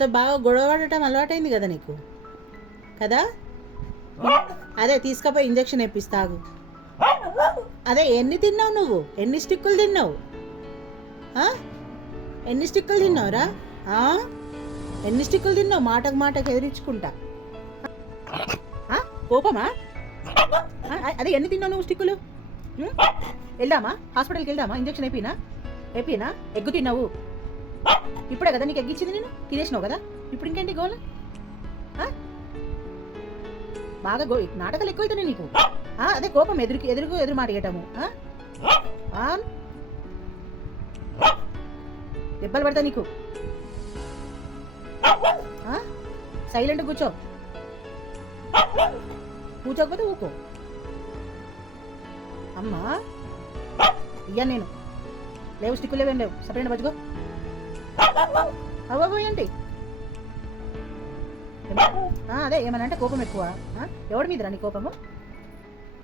బాగా గొడవడటం అలవాటైంది కదా నీకు కదా. అదే తీసుకపోయి ఇంజక్షన్ వేపిస్తాగు. అదే ఎన్ని తిన్నావు నువ్వు? ఎన్ని స్టిక్కులు తిన్నావు? ఎన్ని స్టిక్కులు తిన్నావురా? ఎన్ని స్టిక్కులు తిన్నావు? మాటకు మాటకు ఎదిరించుకుంటా. కోపమా? అదే ఎన్ని తిన్నావు నువ్వు స్టిక్కులు? వెళ్దామా హాస్పిటల్కి? వెళ్దామా? ఇంజక్షన్ అయిపోయినా ఎగ్గు తిన్నావు. ఇప్పుడే కదా నీకు ఎగ్గిచ్చింది, నేను తినేసినావు కదా. ఇప్పుడు ఇంకేంటి గోల? బాగా నాటకాలు ఎక్కువైతున్నాయి నీకు. అదే కోపం, ఎదురు మాట ఇవ్వటము. దెబ్బలు పడతా నీకు. సైలెంట్ కూర్చోకపోతే ఊకో. అమ్మా ఇయ్యా నేను లేవు, స్టిక్కులు లేవేం లేవు. సపరేట్ బజ్జుకో. అవ్వబోయేంటి? అదే ఏమన్నా అంటే కోపం ఎక్కువ. ఎవడి మీదరా నీ కోపము?